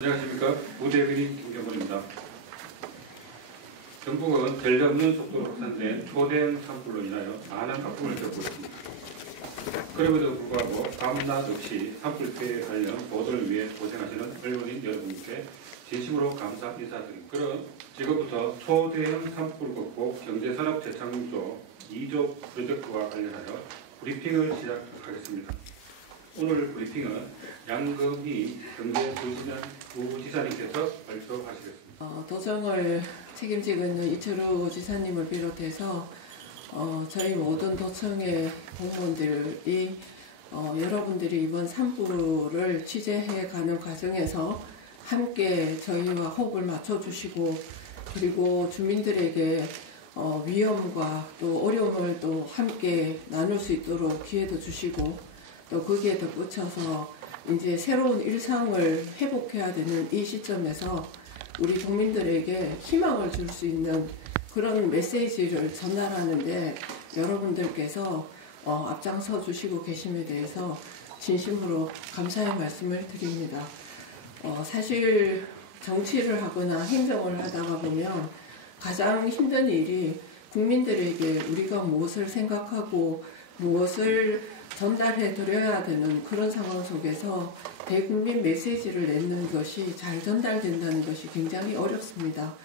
안녕하십니까. 부대변인 김경건입니다. 전북은 전례 없는 속도로 확산된 초대형 산불로 인하여 많은 아픔을 겪고 있습니다. 그럼에도 불구하고 밤낮 없이 산불 피해 관련 보도를 위해 고생하시는 언론인 여러분께 진심으로 감사 인사드립니다. 그럼 지금부터 초대형 산불 극복 경제산업 재창조 2조 프로젝트와 관련하여 브리핑을 시작하겠습니다. 오늘 브리핑은 양금희 경제부지사님께서 발표하시겠습니다. 도청을 책임지고 있는 이철우 지사님을 비롯해서 저희 모든 도청의 공무원들이 여러분들이 이번 산불을 취재해가는 과정에서 함께 저희와 호흡을 맞춰주시고, 그리고 주민들에게 위험과 또 어려움을 또 함께 나눌 수 있도록 기회도 주시고, 또 거기에 덧붙여서 이제 새로운 일상을 회복해야 되는 이 시점에서 우리 국민들에게 희망을 줄 수 있는 그런 메시지를 전달하는데 여러분들께서 앞장서 주시고 계심에 대해서 진심으로 감사의 말씀을 드립니다. 사실 정치를 하거나 행정을 하다가 보면 가장 힘든 일이 국민들에게 우리가 무엇을 생각하고 무엇을 전달해 드려야 되는 그런 상황 속에서 대국민 메시지를 내는 것이 잘 전달된다는 것이 굉장히 어렵습니다.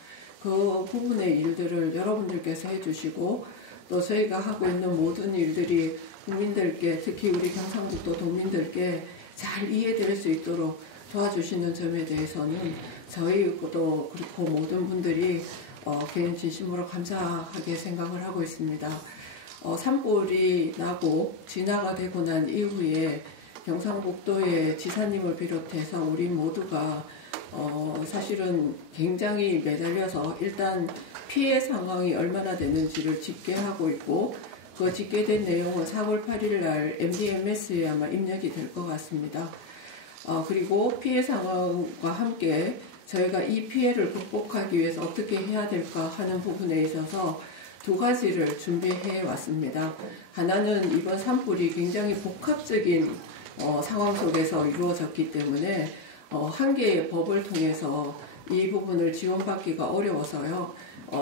그 부분의 일들을 여러분들께서 해주시고, 또 저희가 하고 있는 모든 일들이 국민들께, 특히 우리 경상북도 도민들께 잘 이해될 수 있도록 도와주시는 점에 대해서는 저희도 그렇고 모든 분들이 개인 진심으로 감사하게 생각을 하고 있습니다. 산불이 나고 진화가 되고 난 이후에 경상북도의 지사님을 비롯해서 우리 모두가 사실은 굉장히 매달려서 일단 피해 상황이 얼마나 되는지를 집계하고 있고, 그 집계된 내용은 4월 8일 날 MDMS에 아마 입력이 될 것 같습니다. 그리고 피해 상황과 함께 저희가 이 피해를 극복하기 위해서 어떻게 해야 될까 하는 부분에 있어서 두 가지를 준비해 왔습니다. 하나는 이번 산불이 굉장히 복합적인 상황 속에서 이루어졌기 때문에 한 개의 법을 통해서 이 부분을 지원받기가 어려워서요.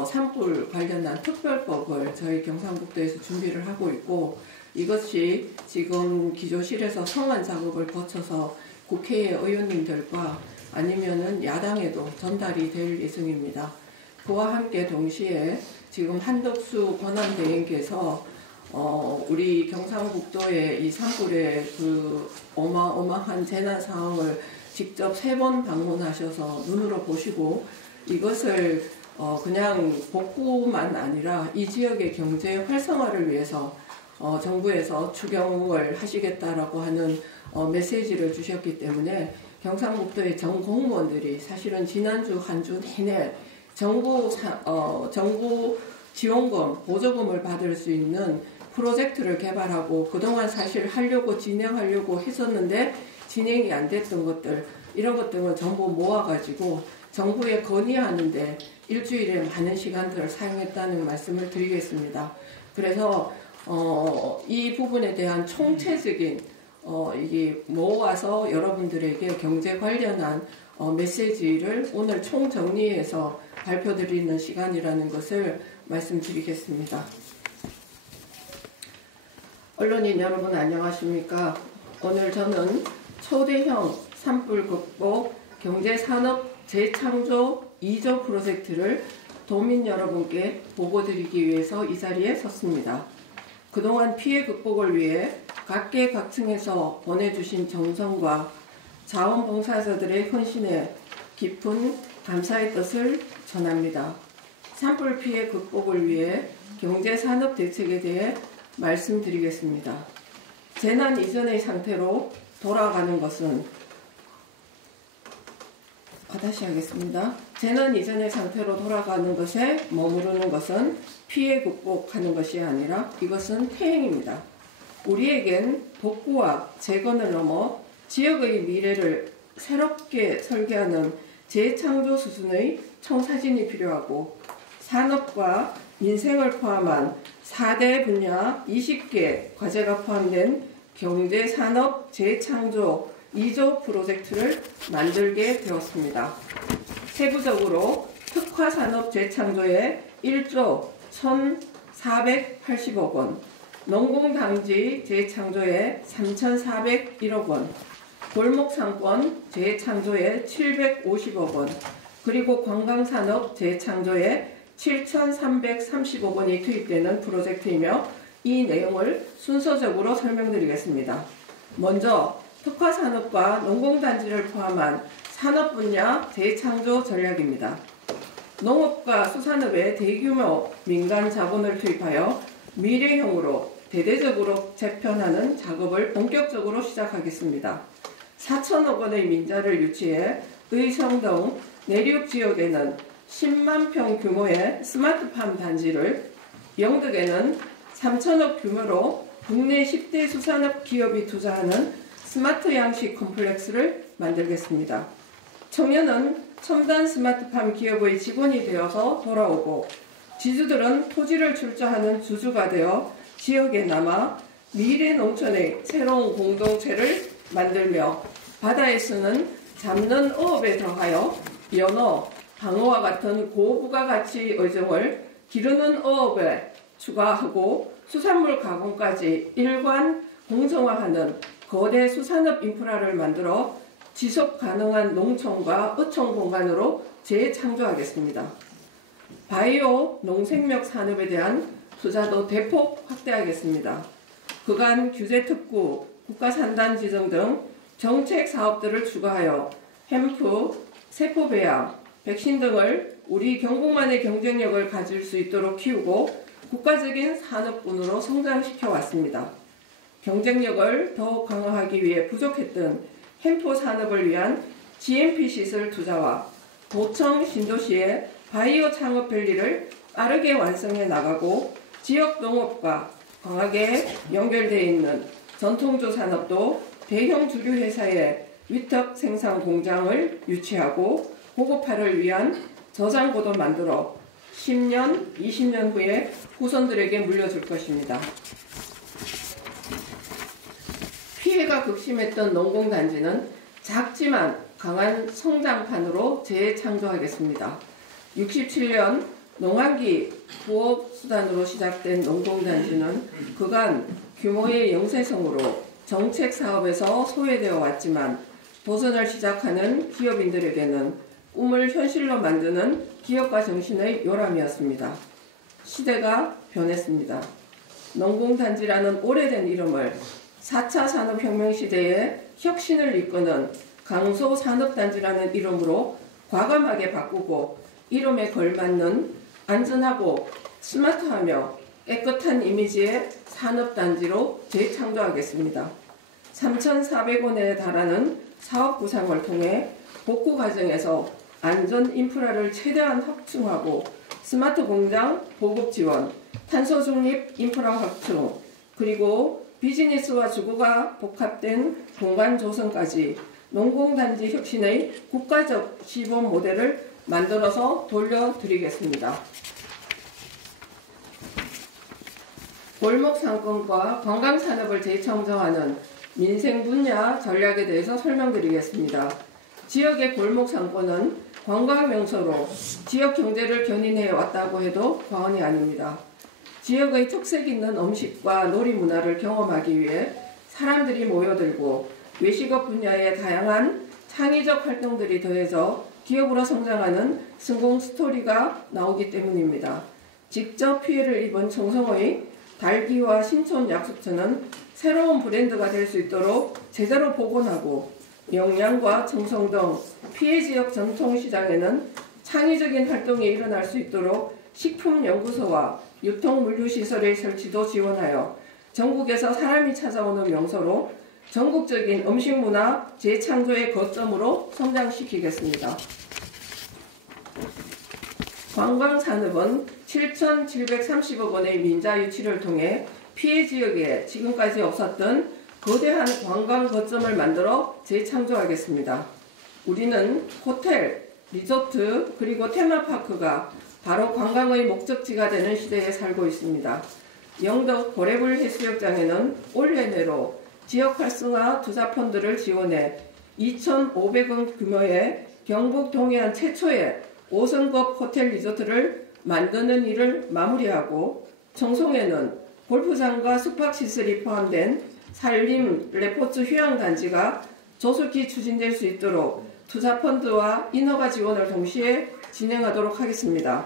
산불 관련한 특별법을 저희 경상북도에서 준비를 하고 있고, 이것이 지금 기조실에서 성안 작업을 거쳐서 국회의 의원님들과 아니면은 야당에도 전달이 될 예정입니다. 그와 함께 동시에 지금 한덕수 권한대행께서 우리 경상북도의 이 산불의 그 어마어마한 재난 상황을 직접 3번 방문하셔서 눈으로 보시고, 이것을 그냥 복구만 아니라 이 지역의 경제 활성화를 위해서 정부에서 추경을 하시겠다라고 하는 메시지를 주셨기 때문에 경상북도의 전 공무원들이 사실은 지난주 한 주 내내 정부 지원금, 보조금을 받을 수 있는 프로젝트를 개발하고 그동안 사실 진행하려고 했었는데 진행이 안 됐던 것들, 이런 것들을 전부 모아가지고 정부에 건의하는데 일주일에 많은 시간들을 사용했다는 말씀을 드리겠습니다. 그래서 이 부분에 대한 총체적인 이게 모아서 여러분들에게 경제 관련한 메시지를 오늘 총정리해서 발표드리는 시간이라는 것을 말씀드리겠습니다. 언론인 여러분 안녕하십니까? 오늘 저는 초대형 산불 극복 경제산업 재창조 2조 프로젝트를 도민 여러분께 보고드리기 위해서 이 자리에 섰습니다. 그동안 피해 극복을 위해 각계각층에서 보내주신 정성과 자원봉사자들의 헌신에 깊은 감사의 뜻을 전합니다. 산불 피해 극복을 위해 경제산업 대책에 대해 말씀드리겠습니다. 재난 이전의 상태로 돌아가는 것은 다시 하겠습니다. 재난 이전의 상태로 돌아가는 것에 머무르는 것은 피해 극복하는 것이 아니라 이것은 퇴행입니다. 우리에겐 복구와 재건을 넘어 지역의 미래를 새롭게 설계하는 재창조 수준의 청사진이 필요하고, 산업과 민생을 포함한 4대 분야 20개 과제가 포함된 경제산업 재창조 2조 프로젝트를 만들게 되었습니다. 세부적으로 특화산업 재창조에 1조 1,480억 원, 농공단지 재창조에 3,401억 원, 골목상권 재창조에 750억 원, 그리고 관광산업 재창조에 7,330억 원이 투입되는 프로젝트이며 이 내용을 순서적으로 설명드리겠습니다. 먼저 특화산업과 농공단지를 포함한 산업 분야 재창조 전략입니다. 농업과 수산업에 대규모 민간 자본을 투입하여 미래형으로 대대적으로 재편하는 작업을 본격적으로 시작하겠습니다. 4천억 원의 민자를 유치해 의성 등 내륙 지역에는 10만 평 규모의 스마트팜 단지를, 영덕에는 3천억 규모로 국내 10대 수산업 기업이 투자하는 스마트 양식 컴플렉스를 만들겠습니다. 청년은 첨단 스마트팜 기업의 직원이 되어서 돌아오고, 지주들은 토지를 출자하는 주주가 되어 지역에 남아 미래 농촌의 새로운 공동체를 만들며 바다에 쓰는 잡는 어업에 더하여 연어, 방어와 같은 고부가가치 어종을 기르는 어업에 추가하고 수산물 가공까지 일관 공정화하는 거대 수산업 인프라를 만들어 지속 가능한 농촌과 어촌 공간으로 재창조하겠습니다. 바이오 농생명 산업에 대한 투자도 대폭 확대하겠습니다. 그간 규제특구, 국가산단 지정 등 정책 사업들을 추가하여 햄프, 세포배양, 백신 등을 우리 경북만의 경쟁력을 가질 수 있도록 키우고 국가적인 산업군으로 성장시켜 왔습니다. 경쟁력을 더욱 강화하기 위해 부족했던 햄프 산업을 위한 GMP 시설 투자와 도청 신도시의 바이오 창업밸리를 빠르게 완성해 나가고 지역 농업과 강하게 연결되어 있는 전통주 산업도 대형 주류 회사의 위탁 생산 공장을 유치하고 고급화를 위한 저장고도 만들어 10년, 20년 후에 후손들에게 물려줄 것입니다. 피해가 극심했던 농공단지는 작지만 강한 성장판으로 재창조하겠습니다. 67년 농한기 부업수단으로 시작된 농공단지는 그간 규모의 영세성으로 정책 사업에서 소외되어 왔지만 도전을 시작하는 기업인들에게는 꿈을 현실로 만드는 기업가 정신의 요람이었습니다. 시대가 변했습니다. 농공단지라는 오래된 이름을 4차 산업혁명 시대의 혁신을 이끄는 강소산업단지라는 이름으로 과감하게 바꾸고 이름에 걸맞는 안전하고 스마트하며 깨끗한 이미지의 산업단지로 재창조하겠습니다. 3,400원에 달하는 사업 구상을 통해 복구 과정에서 안전 인프라를 최대한 확충하고 스마트 공장 보급 지원, 탄소 중립 인프라 확충, 그리고 비즈니스와 주거가 복합된 공간 조성까지 농공단지 혁신의 국가적 시범 모델을 만들어서 돌려드리겠습니다. 골목 상권과 관광 산업을 재창조하는 민생 분야 전략에 대해서 설명드리겠습니다. 지역의 골목 상권은 관광 명소로 지역 경제를 견인해 왔다고 해도 과언이 아닙니다. 지역의 특색 있는 음식과 놀이 문화를 경험하기 위해 사람들이 모여들고 외식업 분야의 다양한 창의적 활동들이 더해져 기업으로 성장하는 성공 스토리가 나오기 때문입니다. 직접 피해를 입은 청송의 달기와 신촌 약수터는 새로운 브랜드가 될 수 있도록 제대로 복원하고 영양과 청송 등 피해 지역 전통시장에는 창의적인 활동이 일어날 수 있도록 식품연구소와 유통물류시설의 설치도 지원하여 전국에서 사람이 찾아오는 명소로 전국적인 음식문화 재창조의 거점으로 성장시키겠습니다. 관광산업은 7,730억 원의 민자 유치를 통해 피해 지역에 지금까지 없었던 거대한 관광 거점을 만들어 재창조하겠습니다. 우리는 호텔, 리조트, 그리고 테마파크가 바로 관광의 목적지가 되는 시대에 살고 있습니다. 영덕 고래불 해수욕장에는 올해 내로 지역 활성화 투자펀드를 지원해 2,500억 규모의 경북 동해안 최초의 5성급 호텔 리조트를 만드는 일을 마무리하고 청송에는 골프장과 숙박시설이 포함된 산림 레포츠 휴양단지가 조속히 추진될 수 있도록 투자펀드와 인허가 지원을 동시에 진행하도록 하겠습니다.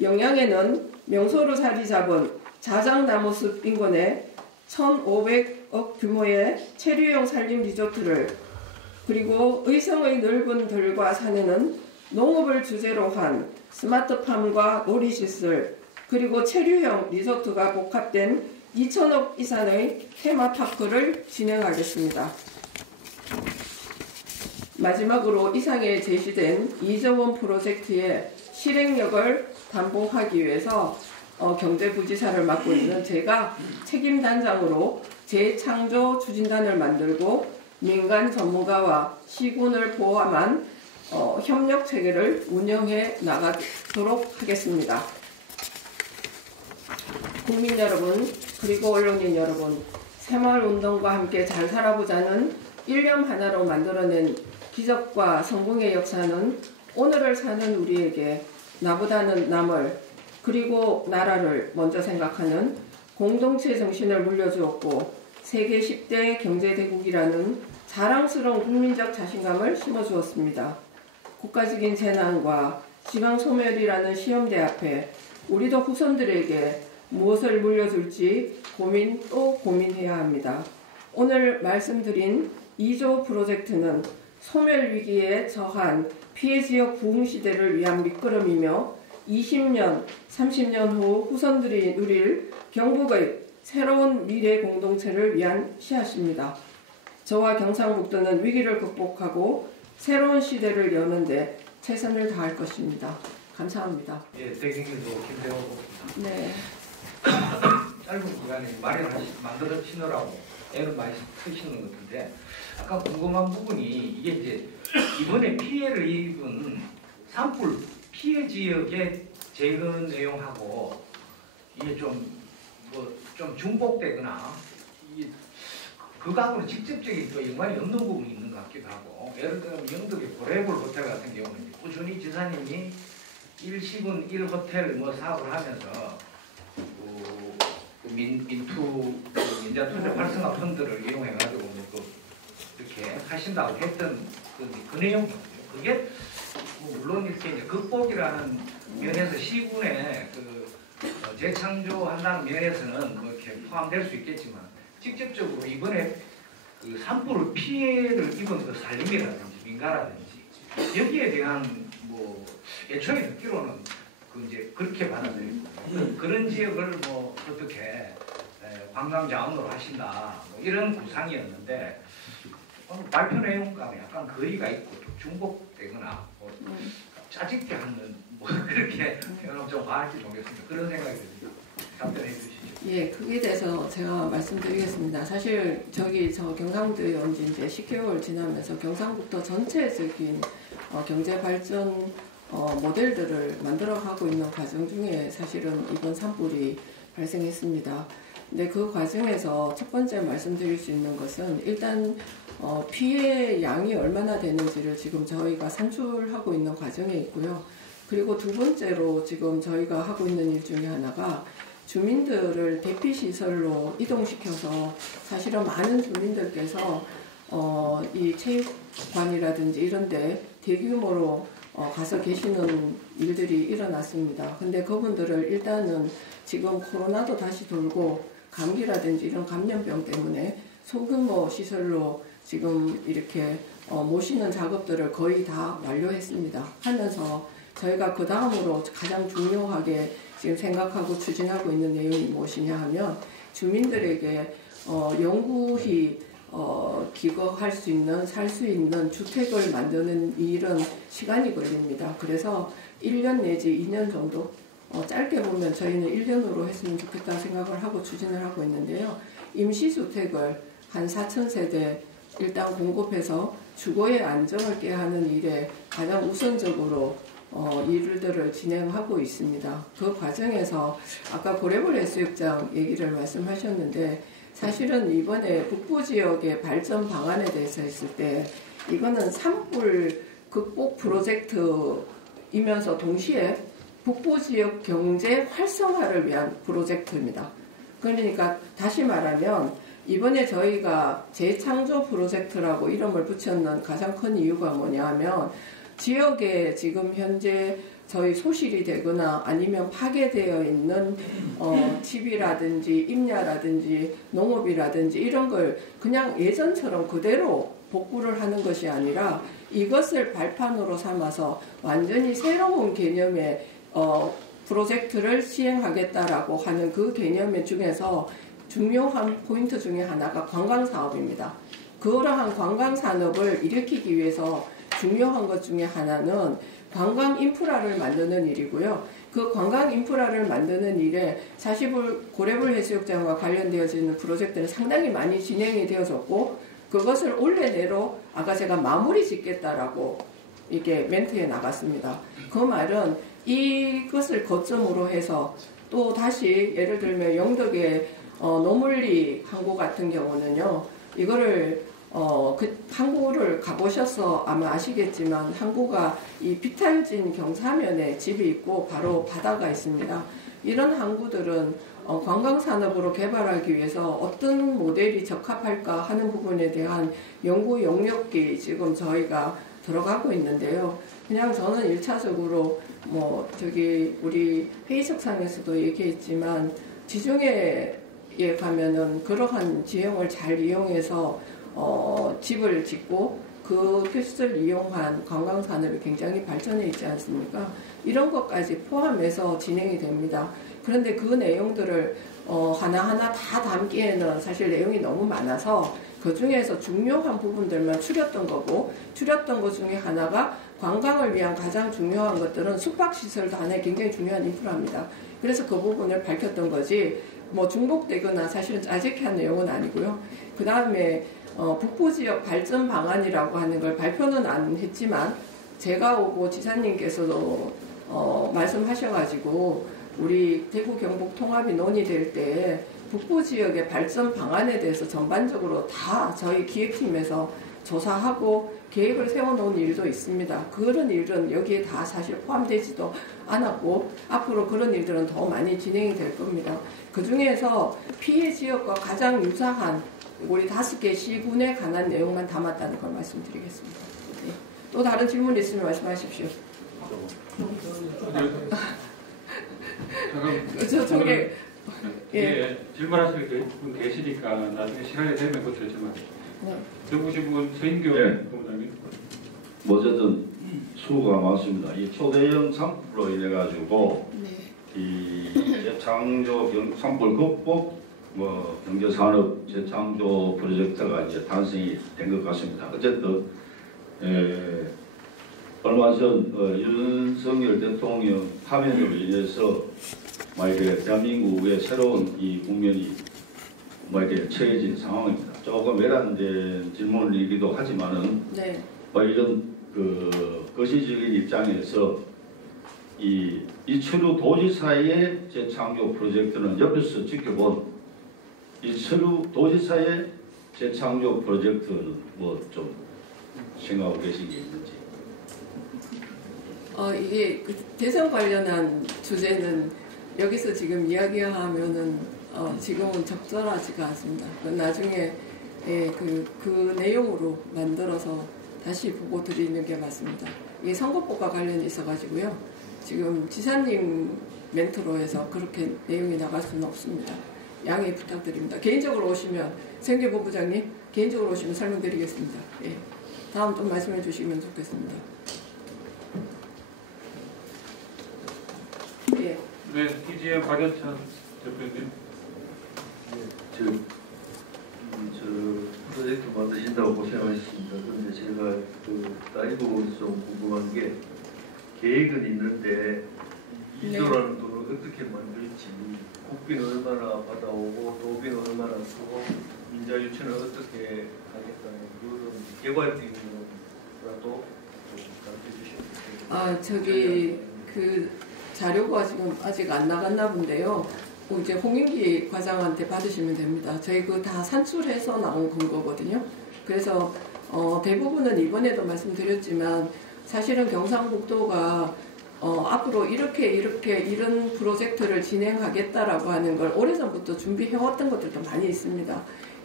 영양에는 명소로 자리 잡은 자작나무숲 인근에 1,500억 규모의 체류형 산림 리조트를, 그리고 의성의 넓은 들과 산에는 농업을 주제로 한 스마트팜과 놀이시설, 그리고 체류형 리조트가 복합된 2,000억 이상의 테마파크를 진행하겠습니다. 마지막으로 이상에 제시된 이재원 프로젝트의 실행력을 담보하기 위해서 경제부지사를 맡고 있는 제가 책임단장으로 재창조 추진단을 만들고 민간 전문가와 시군을 포함한 협력 체계를 운영해 나가도록 하겠습니다. 국민 여러분, 그리고 언론인 여러분, 새마을운동과 함께 잘 살아보자는 일념 하나로 만들어낸 기적과 성공의 역사는 오늘을 사는 우리에게 나보다는 남을, 그리고 나라를 먼저 생각하는 공동체 정신을 물려주었고 세계 10대 경제대국이라는 자랑스러운 국민적 자신감을 심어주었습니다. 국가적인 재난과 지방소멸이라는 시험대 앞에 우리도 후손들에게 무엇을 물려줄지 고민 또 고민해야 합니다. 오늘 말씀드린 2조 프로젝트는 소멸위기에 처한 피해지역 부흥시대를 위한 밑거름이며 20년, 30년 후 후손들이 누릴 경북의 새로운 미래 공동체를 위한 씨앗입니다. 저와 경상북도는 위기를 극복하고 새로운 시대를 여는데 최선을 다할 것입니다. 감사합니다. 예, 대경에도 김대호. 네. 짧은 기간에 만들어지느라고 애를 많이 쓰시는 것 같은데, 아까 궁금한 부분이 이게 이제 이번에 피해를 입은 산불 피해 지역의 재거 내용하고 이게 좀 중복되거나 그거하고는 직접적인 또 연관이 없는 부분이 있는 것 같기도 하고, 예를 들면 영덕의 고래볼 호텔 같은 경우는 꾸준히 지사님이 1시군 1호텔 사업을 하면서 민자투자 활성화 펀드를 이용해가지고 이렇게 하신다고 했던 그 내용이거든요. 그게 물론 이렇게 이제 극복이라는 면에서 시군의 재창조한다는 면에서는 이렇게 포함될 수 있겠지만, 직접적으로 이번에 그 산불 피해를 입은 그 산림이라든지 민가라든지 여기에 대한 애초에 듣기로는 이제 그렇게 받아들이고 그런 지역을 어떻게 관광 자원으로 하신다 이런 구상이었는데, 발표 내용과 약간 거리가 있고 중복되거나 짜집게 하는 그렇게 표현을 좀 과할지 모르겠습니다. 그런 생각이 듭니다. 답변해 주시죠. 예, 그에 대해서 제가 말씀드리겠습니다. 사실 저 경상도에 온 지 이제 10개월 지나면서 경상북도 전체적인 경제 발전 모델들을 만들어가고 있는 과정 중에 사실은 이번 산불이 발생했습니다. 근데 그 과정에서 첫 번째 말씀드릴 수 있는 것은 일단 피해 양이 얼마나 되는지를 지금 저희가 산출하고 있는 과정에 있고요. 그리고 두 번째로 지금 저희가 하고 있는 일 중에 하나가 주민들을 대피시설로 이동시켜서 사실은 많은 주민들께서 이 체육관이라든지 이런 데 대규모로 가서 계시는 일들이 일어났습니다. 근데 그분들을 일단은 지금 코로나도 다시 돌고 감기라든지 이런 감염병 때문에 소규모 시설로 지금 이렇게 모시는 작업들을 거의 다 완료했습니다. 하면서 저희가 그 다음으로 가장 중요하게 지금 생각하고 추진하고 있는 내용이 무엇이냐 하면 주민들에게 영구히 기거할 수 있는, 살 수 있는 주택을 만드는 일은 시간이 걸립니다. 그래서 1년 내지 2년 정도, 짧게 보면 저희는 1년으로 했으면 좋겠다는 생각을 하고 추진을 하고 있는데요. 임시주택을 한 4,000세대 일단 공급해서 주거의 안정을 꾀하는 일에 가장 우선적으로 일들을 진행하고 있습니다. 그 과정에서 아까 고래볼 해수욕장 얘기를 말씀하셨는데, 사실은 이번에 북부 지역의 발전 방안에 대해서 했을 때 이거는 산불 극복 프로젝트이면서 동시에 북부 지역 경제 활성화를 위한 프로젝트입니다. 그러니까 다시 말하면 이번에 저희가 재창조 프로젝트라고 이름을 붙였는 가장 큰 이유가 뭐냐 하면 지역에 지금 현재 저희 소실이 되거나 아니면 파괴되어 있는 집이라든지 임야라든지 농업이라든지 이런 걸 그냥 예전처럼 그대로 복구를 하는 것이 아니라 이것을 발판으로 삼아서 완전히 새로운 개념의 프로젝트를 시행하겠다라고 하는 그 개념 중에서 중요한 포인트 중에 하나가 관광사업입니다. 그러한 관광산업을 일으키기 위해서 중요한 것 중에 하나는 관광 인프라를 만드는 일이고요. 그 관광 인프라를 만드는 일에 사시불 고래불 해수욕장과 관련되어지는 프로젝트는 상당히 많이 진행이 되어졌고 그것을 올해 내로 아까 제가 마무리 짓겠다라고 이게 멘트에 나갔습니다. 그 말은 이것을 거점으로 해서 또 다시 예를 들면 영덕의 노물리 항구 같은 경우는요. 이거를 그 항구를 가보셔서 아마 아시겠지만 항구가 이 비탈진 경사면에 집이 있고 바로 바다가 있습니다. 이런 항구들은 관광산업으로 개발하기 위해서 어떤 모델이 적합할까 하는 부분에 대한 연구 영역이 지금 저희가 들어가고 있는데요. 그냥 저는 1차적으로 우리 회의석상에서도 얘기했지만 지중해에 가면은 그러한 지형을 잘 이용해서 집을 짓고 그 것을 이용한 관광산업이 굉장히 발전해 있지 않습니까? 이런 것까지 포함해서 진행이 됩니다. 그런데 그 내용들을 하나하나 다 담기에는 사실 내용이 너무 많아서 그 중에서 중요한 부분들만 추렸던 거고 추렸던 것 중에 하나가 관광을 위한 가장 중요한 것들은 숙박시설도 하나의 굉장히 중요한 인프라입니다. 그래서 그 부분을 밝혔던 거지 중복되거나 사실은 짜집기한 내용은 아니고요. 그 다음에 북부지역 발전 방안이라고 하는 걸 발표는 안 했지만 제가 오고 지사님께서도 말씀하셔가지고 우리 대구 경북 통합이 논의될 때 북부지역의 발전 방안에 대해서 전반적으로 다 저희 기획팀에서 조사하고 계획을 세워놓은 일도 있습니다. 그런 일은 여기에 다 사실 포함되지도 않았고 앞으로 그런 일들은 더 많이 진행이 될 겁니다. 그 중에서 피해 지역과 가장 유사한 우리 5개 시군에 관한 내용만 담았다는 걸 말씀드리겠습니다. 네. 또 다른 질문 있으면 말씀하십시오. 저쪽에 질문하실 분 계시니까 나중에 시간이 되면 그것도 여쭤봐요. 네. 들어보신 분 서인교 본부장님. 어쨌든 수고가 많습니다. 이 초대형 산불로 인해 가지고 이 재창조 산불 극복 경제산업 재창조 프로젝트가 이제 탄생이 된 것 같습니다. 어쨌든 얼마 전 윤석열 대통령 파면으로 인해서 이렇게 대한민국의 새로운 이 국면이 이렇게 처해진 상황입니다. 조금 외람된 질문이기도 하지만은 이런 거시적인 입장에서 이 이철우 도지사의 재창조 프로젝트는 옆에서 지켜본 이철우 도지사의 재창조 프로젝트는 좀 생각하고 계신 게 있는지. 이게 대선 관련한 주제는 여기서 지금 이야기하면은 지금은 적절하지가 않습니다. 나중에 그 내용으로 만들어서 다시 보고 드리는 게 맞습니다. 이게 선거법과 관련이 있어가지고요. 지금 지사님 멘트로 해서 그렇게 내용이 나갈 수는 없습니다. 양해 부탁드립니다. 개인적으로 오시면 생계부 부장님 개인적으로 오시면 설명드리겠습니다. 예. 다음 좀 말씀해 주시면 좋겠습니다. 예. 네, TGM 박연찬 대표님. 저 프로젝트 만드신다고 고생하셨습니다. 그런데 제가 나이도 좀 궁금한 게 계획은 있는데 이조라는 돈을 어떻게 만들지, 국비는 얼마나 받아오고 도비는 얼마나 쓰고 민자 유치는 어떻게 하겠다는 그런 개괄적인 거라도 좀 가르쳐 주시면 그 자료가 지금 아직 안 나갔나 본데요. 이제 홍인기 과장한테 받으시면 됩니다. 저희 그 다 산출해서 나온 근거거든요. 그래서 대부분은 이번에도 말씀드렸지만 사실은 경상북도가 앞으로 이런 프로젝트를 진행하겠다라고 하는 걸 오래전부터 준비해왔던 것들도 많이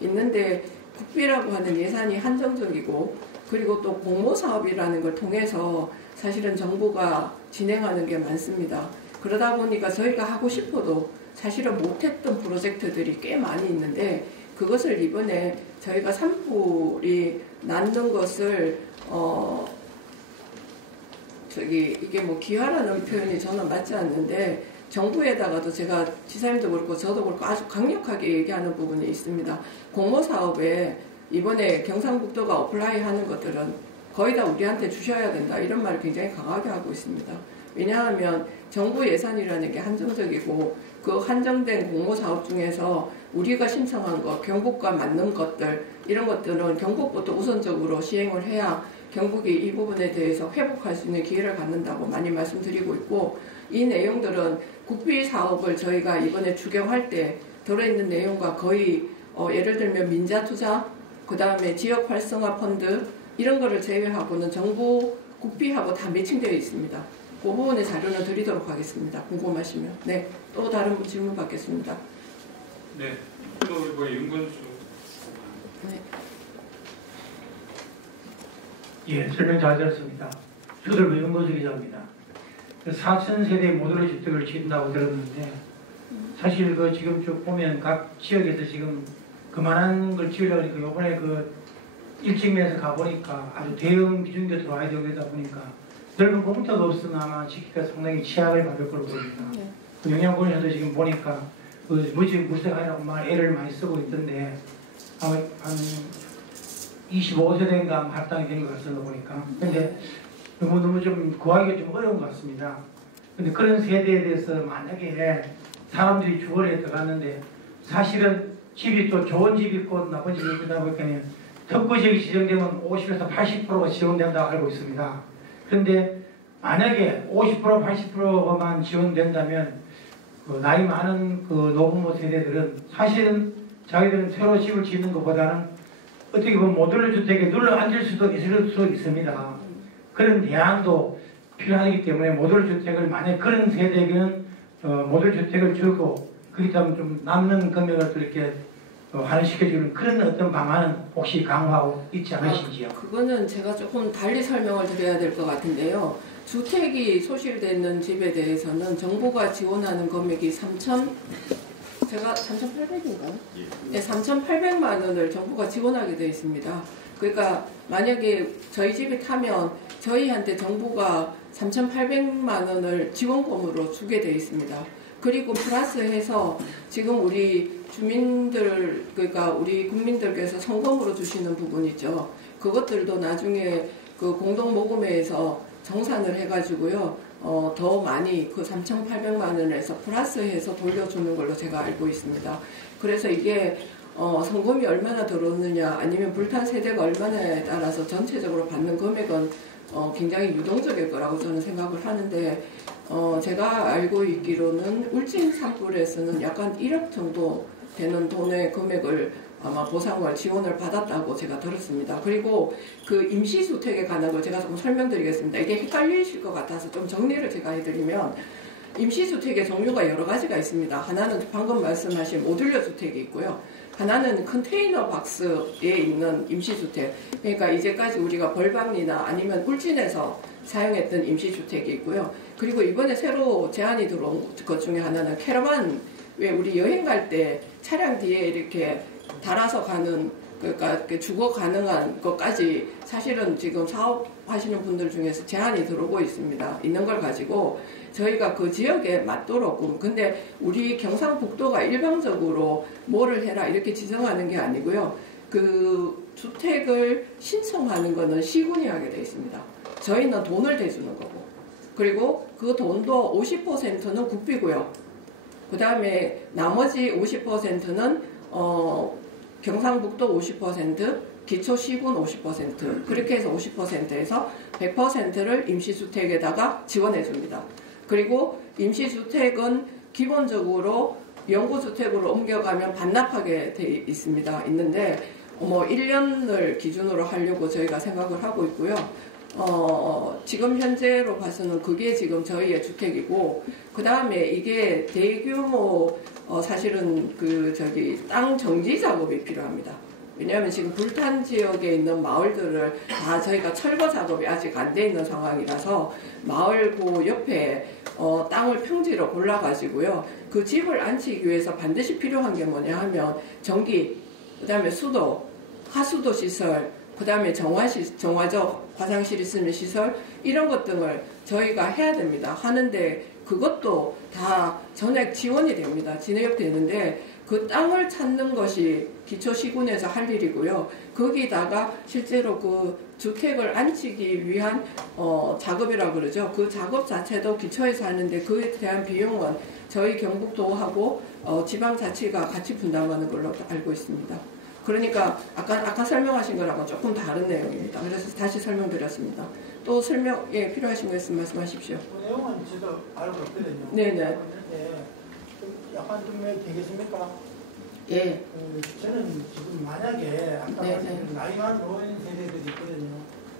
있는데 국비라고 하는 예산이 한정적이고 그리고 또 공모사업이라는 걸 통해서 사실은 정부가 진행하는 게 많습니다. 그러다 보니까 저희가 하고 싶어도 사실은 못했던 프로젝트들이 꽤 많이 있는데 그것을 이번에 저희가 산불이 낳는 것을 이게 뭐 기하라는 표현이 저는 맞지 않는데 정부에다가도 제가 지사님도 그렇고 저도 그렇고 아주 강력하게 얘기하는 부분이 있습니다. 공모사업에 이번에 경상북도가 어플라이 하는 것들은 거의 다 우리한테 주셔야 된다 이런 말을 굉장히 강하게 하고 있습니다. 왜냐하면 정부 예산이라는 게 한정적이고 그 한정된 공모사업 중에서 우리가 신청한 것, 경북과 맞는 것들 이런 것들은 경북부터 우선적으로 시행을 해야 경북이 이 부분에 대해서 회복할 수 있는 기회를 갖는다고 많이 말씀드리고 있고 이 내용들은 국비 사업을 저희가 이번에 추경할 때 들어있는 내용과 거의 예를 들면 민자투자, 그 다음에 지역 활성화 펀드 이런 거를 제외하고는 정부 국비하고 다 매칭되어 있습니다. 그 부분의 자료는 드리도록 하겠습니다. 궁금하시면. 네, 또 다른 질문 받겠습니다. 네, 또 이번에 윤건수. 네. 예, 설명 잘 들었습니다. 서울의 윤건수 기자입니다. 4,000세대 모듈 주택을 짓는다고 들었는데 사실 그 지금 쭉 보면 각 지역에서 지금 그만한 걸 지으려고 하니까 요번에 그 일직면에서 가보니까 아주 대형 비중도 들어와야 되다 보니까 넓은 공터도 없으면 아마 짓기가 상당히 취약을 받을 거로 보입니다. 그 영양군에서도 지금 보니까 그 무색하라고 말 애를 많이 쓰고 있던데 아마 한 25세대인가 할당이 된 것 같습니다 보니까. 근데 너무 좀 구하기가 좀 어려운 것 같습니다. 근데 그런 세대에 대해서 만약에 사람들이 주거리에 들어갔는데 사실은 집이 또 좋은 집이 있고 나쁜 집이 있다 보니까 특구지역이 지정되면 50에서 80%가 지원된다고 알고 있습니다. 그런데 만약에 50% 80%만 지원된다면 그 나이 많은 그 노부모 세대들은 사실은 자기들은 새로 집을 짓는 것보다는 어떻게 보면 모듈 주택에 눌러 앉을 수도 있을 수 있습니다. 그런 대안도 필요하기 때문에 모듈 주택을 만약 그런 세대에게는 모듈 주택을 주고 그렇게 하면 좀 남는 금액을 또 이렇게 환원시켜주는 그런 어떤 방안은 혹시 강화하고 있지 않으신지요? 그거는 제가 조금 달리 설명을 드려야 될 것 같은데요. 주택이 소실되는 집에 대해서는 정부가 지원하는 금액이 3,800인가요? 네, 3,800만 원을 정부가 지원하게 되어 있습니다. 그러니까 만약에 저희 집이 타면 저희한테 정부가 3,800만 원을 지원금으로 주게 되어 있습니다. 그리고 플러스해서 지금 우리 주민들, 그러니까 우리 국민들께서 성금으로 주시는 부분이죠. 그것들도 나중에 그 공동모금회에서 정산을 해가지고요. 더 많이 그 3,800만 원에서 플러스해서 돌려주는 걸로 제가 알고 있습니다. 그래서 이게 성금이 얼마나 들어오느냐 아니면 불탄 세대가 얼마나에 따라서 전체적으로 받는 금액은 굉장히 유동적일 거라고 저는 생각을 하는데 제가 알고 있기로는 울진 산불에서는 약간 1억 정도 되는 돈의 금액을 아마 보상을 지원을 받았다고 제가 들었습니다. 그리고 그 임시주택에 관한 걸 제가 조금 설명드리겠습니다. 이게 헷갈리실 것 같아서 좀 정리를 제가 해드리면 임시주택의 종류가 여러 가지가 있습니다. 하나는 방금 말씀하신 모듈러 주택이 있고요. 하나는 컨테이너 박스에 있는 임시주택. 그러니까 이제까지 우리가 벌방리나 아니면 울진에서 사용했던 임시주택이 있고요. 그리고 이번에 새로 제안이 들어온 것 중에 하나는 캐러반, 왜 우리 여행 갈 때 차량 뒤에 이렇게 달아서 가는, 그러니까 주거 가능한 것까지 사실은 지금 사업하시는 분들 중에서 제안이 들어오고 있습니다. 있는 걸 가지고 저희가 그 지역에 맞도록, 근데 우리 경상북도가 일방적으로 뭐를 해라 이렇게 지정하는 게 아니고요. 그 주택을 신청하는 거는 시군이 하게 돼 있습니다. 저희는 돈을 대주는 거고, 그리고 그 돈도 50%는 국비고요. 그 다음에 나머지 50%는 경상북도 50%, 기초시군 50%, 그렇게 해서 50%에서 100%를 임시주택에다가 지원해 줍니다. 그리고 임시주택은 기본적으로 영구주택으로 옮겨가면 반납하게 돼 있는데 1년을 기준으로 하려고 저희가 생각을 하고 있고요. 지금 현재로 봐서는 그게 지금 저희의 주택이고, 그 다음에 이게 대규모 사실은 땅 정지 작업이 필요합니다. 왜냐하면 지금 불탄 지역에 있는 마을들을 다 저희가 철거 작업이 아직 안 돼 있는 상황이라서 마을 그 옆에 땅을 평지로 골라가지고요. 그 집을 안치기 위해서 반드시 필요한 게 뭐냐 하면 전기, 그 다음에 수도, 하수도 시설, 그 다음에 정화조, 화장실 있으면 시설, 이런 것 등을 저희가 해야 됩니다. 하는데 그것도 다 전액 지원이 됩니다. 진행되는데 그 땅을 찾는 것이 기초시군에서 할 일이고요. 거기다가 실제로 그 주택을 안치기 위한 작업이라고 그러죠. 그 작업 자체도 기초에서 하는데 그에 대한 비용은 저희 경북도하고 지방자치가 같이 분담하는 걸로 알고 있습니다. 그러니까 아까 설명하신 거랑은 조금 다른 내용입니다. 그래서 다시 설명드렸습니다. 또 필요하신 거 있으면 말씀하십시오. 그 내용은 저도 알고 있거든요. 네네. 약간 좀 되겠습니까? 예. 저는 지금 만약에 아까 말씀드린 나이 많은 노인 세대들이 있거든요.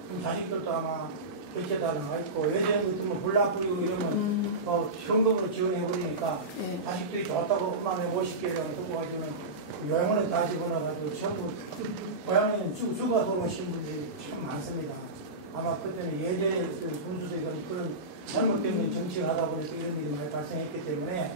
그럼 자식들도 아마 결제다 나가 있고 외제 같으면 불나 뿌리고 이러면 현금으로 지원해버리니까 자식들이 좋다고 엄마 내 50개를 들고 가지고는 요양원에 다 집어넣어가지고 전부 고향에는 주가 돌아오신 분들이 참 많습니다. 아마 그때는 예제 분수대가 그런 잘못된 정치를 하다 보니까 이런 일이 많이 발생했기 때문에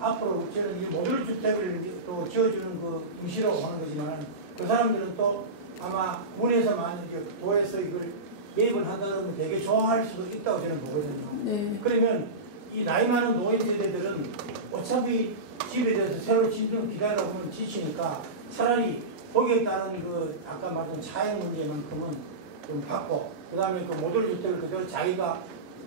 앞으로 저는 이 모듈 주택을 또 지어주는 그 임시로 하는 거지만 그 사람들은 또 아마 군에서 만약에 도에서 이걸 개입을 한다 그러면 되게 좋아할 수도 있다고 저는 보거든요. 네. 그러면 이 나이 많은 노인 세대들은 어차피 집에 대해서 새로 진정 기다리다 보면 지치니까 차라리 거기에 따른 그 아까 말한 차액 문제만큼은 좀 받고 그 다음에 그 모듈 주택을 그대로 자기가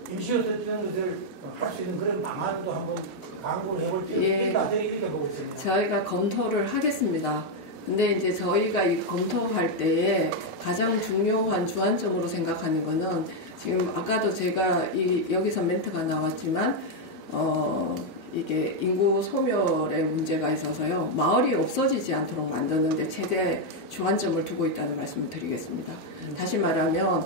임시로 쓰는 것을 할 수 있는 그런 방안도 한번 강구를 해볼 필요가 있다. 저는 이렇게 보고 있습니다. 저희가 검토를 하겠습니다. 근데 이제 저희가 이 검토할 때에 가장 중요한 주안점으로 생각하는 거는 지금 아까도 제가 여기서 멘트가 나왔지만 이게 인구 소멸의 문제가 있어서요. 마을이 없어지지 않도록 만드는데 최대 주안점을 두고 있다는 말씀을 드리겠습니다. 다시 말하면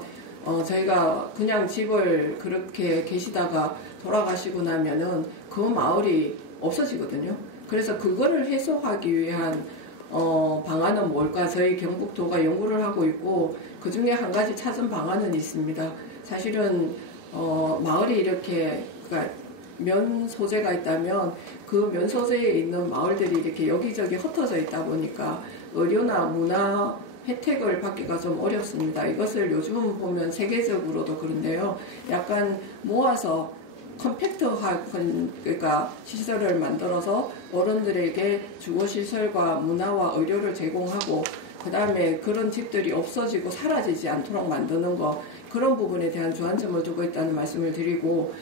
저희가 그냥 집을 그렇게 계시다가 돌아가시고 나면은 그 마을이 없어지거든요. 그래서 그거를 해소하기 위한 방안은 뭘까? 저희 경북도가 연구를 하고 있고 그 중에 한 가지 찾은 방안은 있습니다. 사실은 마을이 이렇게 그러니까 면 소재가 있다면 그 면 소재에 있는 마을들이 이렇게 여기저기 흩어져 있다 보니까 의료나 문화 혜택을 받기가 좀 어렵습니다. 이것을 요즘 보면 세계적으로도 그런데요. 약간 모아서 컴팩트한 그러니까 시설을 만들어서 어른들에게 주거시설과 문화와 의료를 제공하고 그 다음에 그런 집들이 없어지고 사라지지 않도록 만드는 거 그런 부분에 대한 주안점을 두고 있다는 말씀을 드리고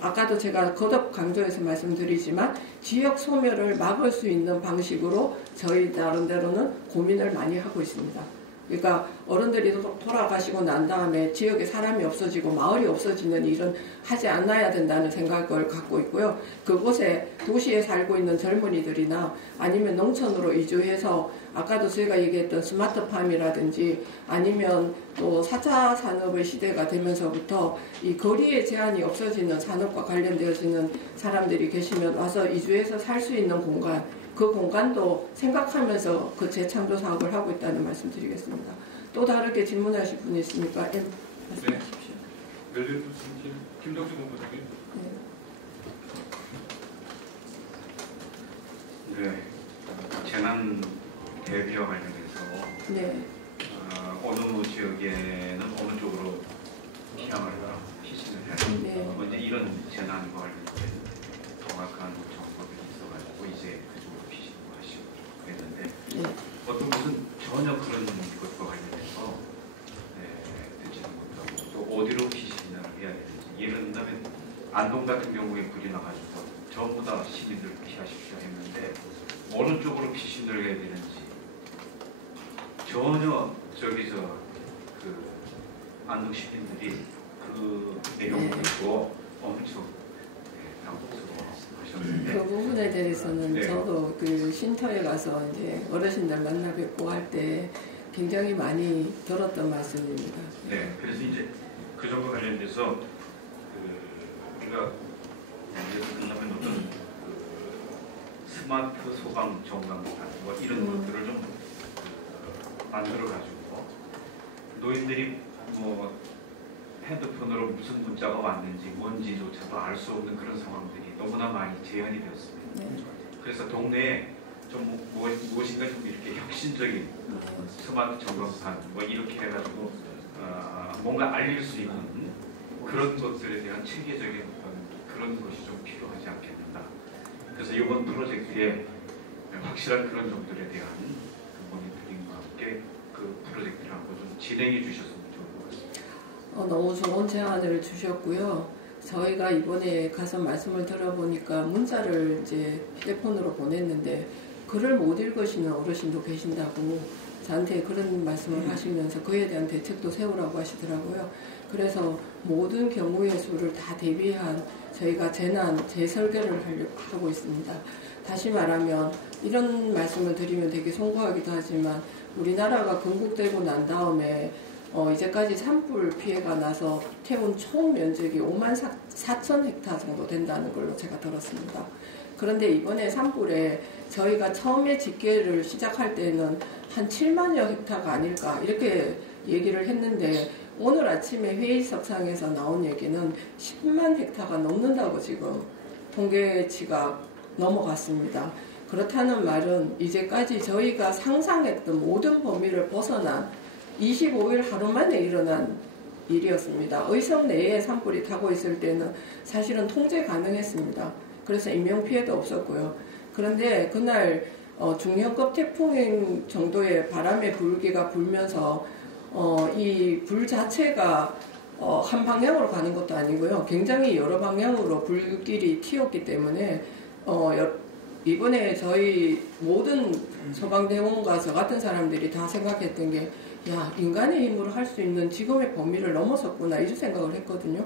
아까도 제가 거듭 강조해서 말씀드리지만 지역 소멸을 막을 수 있는 방식으로 저희 나름대로는 고민을 많이 하고 있습니다. 그러니까 어른들이 돌아가시고 난 다음에 지역에 사람이 없어지고 마을이 없어지는 일은 하지 않아야 된다는 생각을 갖고 있고요. 그곳에 도시에 살고 있는 젊은이들이나 아니면 농촌으로 이주해서 아까도 저희가 얘기했던 스마트팜이라든지 아니면 또 4차 산업의 시대가 되면서부터 이 거리의 제한이 없어지는 산업과 관련되어지는 사람들이 계시면 와서 이주해서 살 수 있는 공간 그 공간도 생각하면서 그 재창조 사업을 하고 있다는 말씀 드리겠습니다. 또 다르게 질문하실 분이 있습니까? 말씀하십시오. 김덕수 본부장님. 네. 재난 대비와 관련해서 어느 지역에는 어느 쪽으로 피항을 피신을 해야 먼저 이런 재난과 관련된 정확한 정보들이 있어가지고 이제 그쪽으로 피신을 하시고 그랬는데 어떤 곳은 전혀 그런 것과 관련해서 되지는 못하고 또 어디로 피신을 해야 되는지 예를 들면 안동 같은 경우에 불이 나가지고 전부 다 시민들 피하십시오 했는데 어느 쪽으로 피신을 해야 되는지 전혀 저기서 그 안동 시민들이 그 내용을 듣고 엄청 당혹스러워하셨는데 그 부분에 대해서는 네. 저도 그 쉼터에 가서 이제 어르신들 만나 뵙고 할 때 굉장히 많이 들었던 말씀입니다. 네, 그래서 이제 그 점과 관련돼서 우리가 예를 들자면 어떤 스마트 소방 정강판 뭐 이런 것들을 좀 만들어 가지고 노인들이 뭐 핸드폰으로 무슨 문자가 왔는지 뭔지조차도 알 수 없는 그런 상황들이 너무나 많이 재현이 되었습니다. 네. 그래서 동네에 좀 무엇인가 좀 이렇게 혁신적인 스마트 전광판 뭐 이렇게 해가지고 뭔가 알릴 수 있는 그런 것들에 대한 체계적인 어떤 그런 것이 좀 필요하지 않겠는가. 그래서 이번 프로젝트에 확실한 그런 점들에 대한 그 모니터링과 함께 그 프로젝트를 한번 좀 진행해 주셨으면 좋을 것 같습니다. 너무 좋은 제안을 주셨고요. 저희가 이번에 가서 말씀을 들어보니까 문자를 이제 휴대폰으로 보냈는데 글을 못 읽으시는 어르신도 계신다고 저한테 그런 말씀을 하시면서 그에 대한 대책도 세우라고 하시더라고요. 그래서 모든 경우의 수를 다 대비한 저희가 재설계를 하고 있습니다. 다시 말하면 이런 말씀을 드리면 되게 송구하기도 하지만 우리나라가 건국되고 난 다음에 이제까지 산불 피해가 나서 태운 총 면적이 54,000헥타 정도 된다는 걸로 제가 들었습니다. 그런데 이번에 산불에 저희가 처음에 집계를 시작할 때는 한 7만여 헥타가 아닐까 이렇게 얘기를 했는데 오늘 아침에 회의석상에서 나온 얘기는 10만 헥타가 넘는다고 지금 통계치가 넘어갔습니다. 그렇다는 말은 이제까지 저희가 상상했던 모든 범위를 벗어난 25일 하루 만에 일어난 일이었습니다. 의성 내에 산불이 타고 있을 때는 사실은 통제 가능했습니다. 그래서 인명피해도 없었고요. 그런데 그날 중형급 태풍 정도의 바람의 불기가 불면서 이 불 자체가 한 방향으로 가는 것도 아니고요. 굉장히 여러 방향으로 불길이 튀었기 때문에 이번에 저희 모든 소방대원과 저 같은 사람들이 다 생각했던 게 야, 인간의 힘으로 할 수 있는 지금의 범위를 넘어섰구나 이런 생각을 했거든요.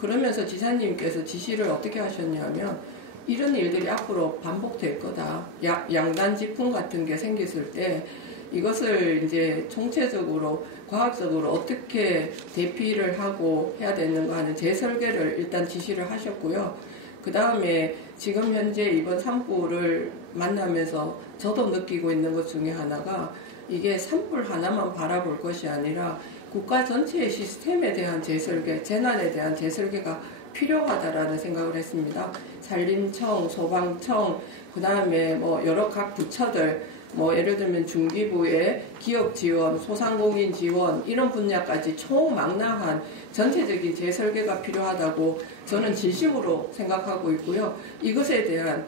그러면서 지사님께서 지시를 어떻게 하셨냐면 이런 일들이 앞으로 반복될 거다. 양단지풍 같은 게 생겼을 때 이것을 이제 총체적으로 과학적으로 어떻게 대피를 하고 해야 되는가 하는 재설계를 일단 지시를 하셨고요. 그 다음에 지금 현재 이번 산불을 만나면서 저도 느끼고 있는 것 중에 하나가 이게 산불 하나만 바라볼 것이 아니라 국가 전체의 시스템에 대한 재설계, 재난에 대한 재설계가 필요하다라는 생각을 했습니다. 산림청, 소방청, 그 다음에 뭐 여러 각 부처들, 뭐 예를 들면 중기부의 기업 지원, 소상공인 지원 이런 분야까지 총망라한 전체적인 재설계가 필요하다고 저는 진심으로 생각하고 있고요. 이것에 대한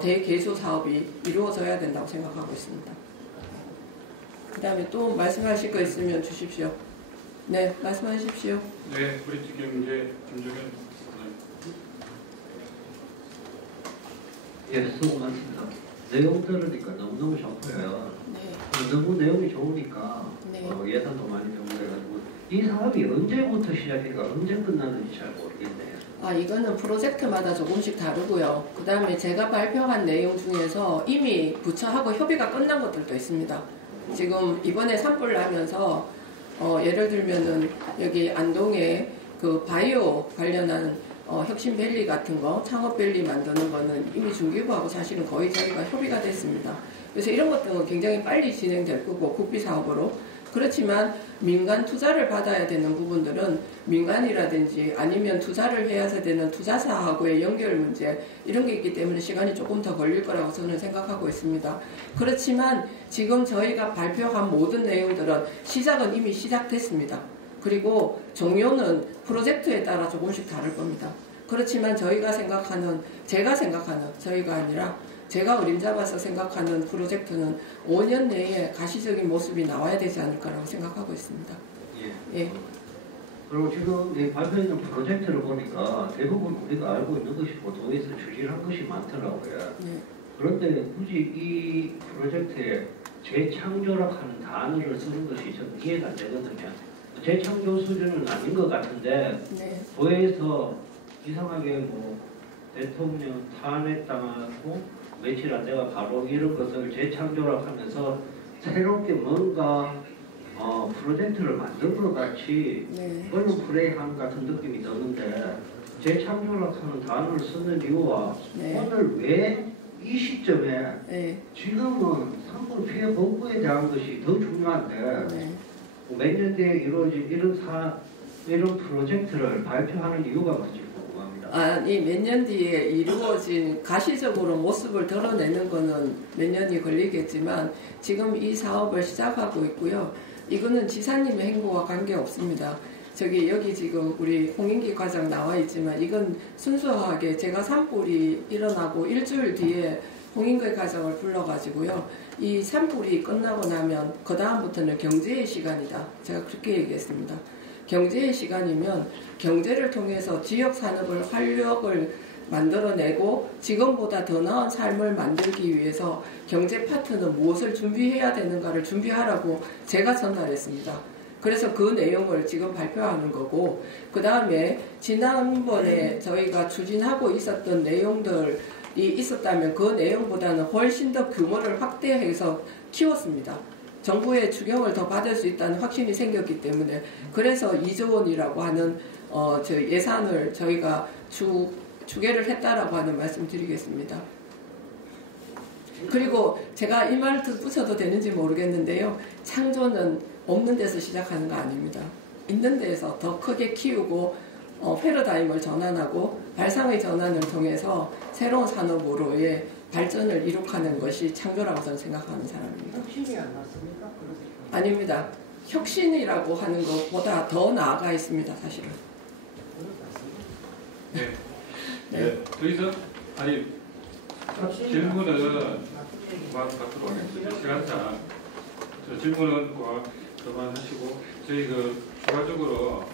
대개소 사업이 이루어져야 된다고 생각하고 있습니다. 그 다음에 또 말씀하실 거 있으면 주십시오. 네, 말씀하십시오. 네, 우리 지금 이제 김종현 예, 수고 많습니다. 내용 들으니까 너무너무 좋고요. 네. 너무 내용이 좋으니까 네. 예산도 많이 병무해가지고 이 사업이 언제부터 시작해가 언제 끝나는지 잘 모르겠네요. 이거는 프로젝트마다 조금씩 다르고요. 그 다음에 제가 발표한 내용 중에서 이미 부처하고 협의가 끝난 것들도 있습니다. 지금 이번에 산불 나면서 예를 들면은 여기 안동에 그 바이오 관련한 혁신밸리 같은 거, 창업밸리 만드는 거는 이미 중기부하고 사실은 거의 저희가 협의가 됐습니다. 그래서 이런 것들은 굉장히 빨리 진행될 거고 국비사업으로. 그렇지만 민간 투자를 받아야 되는 부분들은 민간이라든지 아니면 투자를 해야 되는 투자사하고의 연결 문제 이런 게 있기 때문에 시간이 조금 더 걸릴 거라고 저는 생각하고 있습니다. 그렇지만 지금 저희가 발표한 모든 내용들은 시작은 이미 시작됐습니다. 그리고 종료는 프로젝트에 따라 조금씩 다를 겁니다. 그렇지만 제가 생각하는 저희가 아니라 제가 어림잡아서 생각하는 프로젝트는 5년 내에 가시적인 모습이 나와야 되지 않을까라고 생각하고 있습니다. 예. 예. 그리고 지금 발표했는 프로젝트를 보니까 대부분 우리가 알고 있는 것이 보도에서 추진한 것이 많더라고요. 네. 그런데 굳이 이 프로젝트에 재창조라고 하는 단어를 쓰는 것이 저는 이해가 안 되거든요. 재창조 수준은 아닌 것 같은데 네. 도에서 이상하게 뭐 대통령 탄핵당하고 며칠 안 돼가 바로 이런 것을 재창조를 하면서 새롭게 뭔가 프로젝트를 만든 것 같이 네. 언론 플레이하는 같은 느낌이 드는데 재창조라는 단어를 쓰는 이유와 네. 오늘 왜 이 시점에 네. 지금은 산불 피해 복구에 대한 것이 더 중요한데 네. 몇 년 뒤에 이루어질 이런 프로젝트를 발표하는 이유가 뭔지 궁금합니다. 이 몇 년 뒤에 이루어진 가시적으로 모습을 드러내는 거는 몇 년이 걸리겠지만 지금 이 사업을 시작하고 있고요. 이거는 지사님의 행보와 관계없습니다. 여기 지금 우리 홍인기 과장 나와 있지만 이건 순수하게 제가 산불이 일어나고 일주일 뒤에 홍인기 과장을 불러가지고요. 이 산불이 끝나고 나면 그 다음부터는 경제의 시간이다. 제가 그렇게 얘기했습니다. 경제의 시간이면 경제를 통해서 지역 산업을 활력을 만들어내고 지금보다 더 나은 삶을 만들기 위해서 경제 파트는 무엇을 준비해야 되는가를 준비하라고 제가 전달했습니다. 그래서 그 내용을 지금 발표하는 거고 그 다음에 지난번에 저희가 추진하고 있었던 내용들이 있었다면 그 내용보다는 훨씬 더 규모를 확대해서 키웠습니다. 정부의 추경을 더 받을 수 있다는 확신이 생겼기 때문에 그래서 2조 원이라고 하는 저 예산을 저희가 추계를 했다라고 하는 말씀 드리겠습니다. 그리고 제가 이 말을 붙여도 되는지 모르겠는데요. 창조는 없는 데서 시작하는 거 아닙니다. 있는 데에서 더 크게 키우고 패러다임을 전환하고 발상의 전환을 통해서 새로운 산업으로의 발전을 이룩하는 것이 창조라고 저는 생각하는 사람입니다. 혁신이 안 났습니까? 아닙니다. 혁신이라고 하는 것보다 더 나아가 있습니다. 사실은. 네. 네. 더 이상 질문은 밖으로 하겠습니다. 시간상 질문은 그만하시고 저희 추가적으로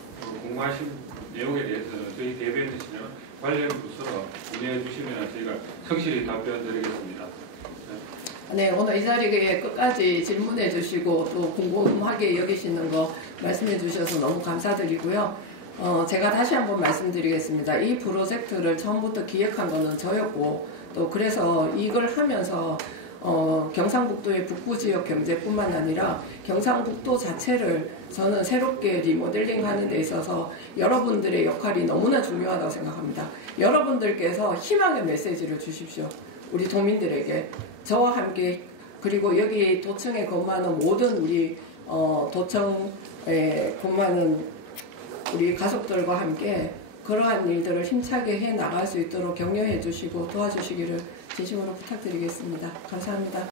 공부하신 내용에 대해서는 저희 대변인이시면 관련 부서로 문의해 주시면 저희가 성실히 답변 드리겠습니다. 네, 오늘 이 자리에 끝까지 질문해 주시고 또 궁금하게 여기시는 거 말씀해 주셔서 너무 감사드리고요. 제가 다시 한번 말씀드리겠습니다. 이 프로젝트를 처음부터 기획한 거는 저였고 또 그래서 이걸 하면서 경상북도의 북부 지역 경제뿐만 아니라 경상북도 자체를 저는 새롭게 리모델링 하는 데 있어서 여러분들의 역할이 너무나 중요하다고 생각합니다. 여러분들께서 희망의 메시지를 주십시오. 우리 도민들에게 저와 함께 그리고 여기 도청에 근무하는 모든 우리 도청에 근무하는 우리 가족들과 함께 그러한 일들을 힘차게 해 나갈 수 있도록 격려해 주시고 도와주시기를 진심으로 부탁드리겠습니다. 감사합니다.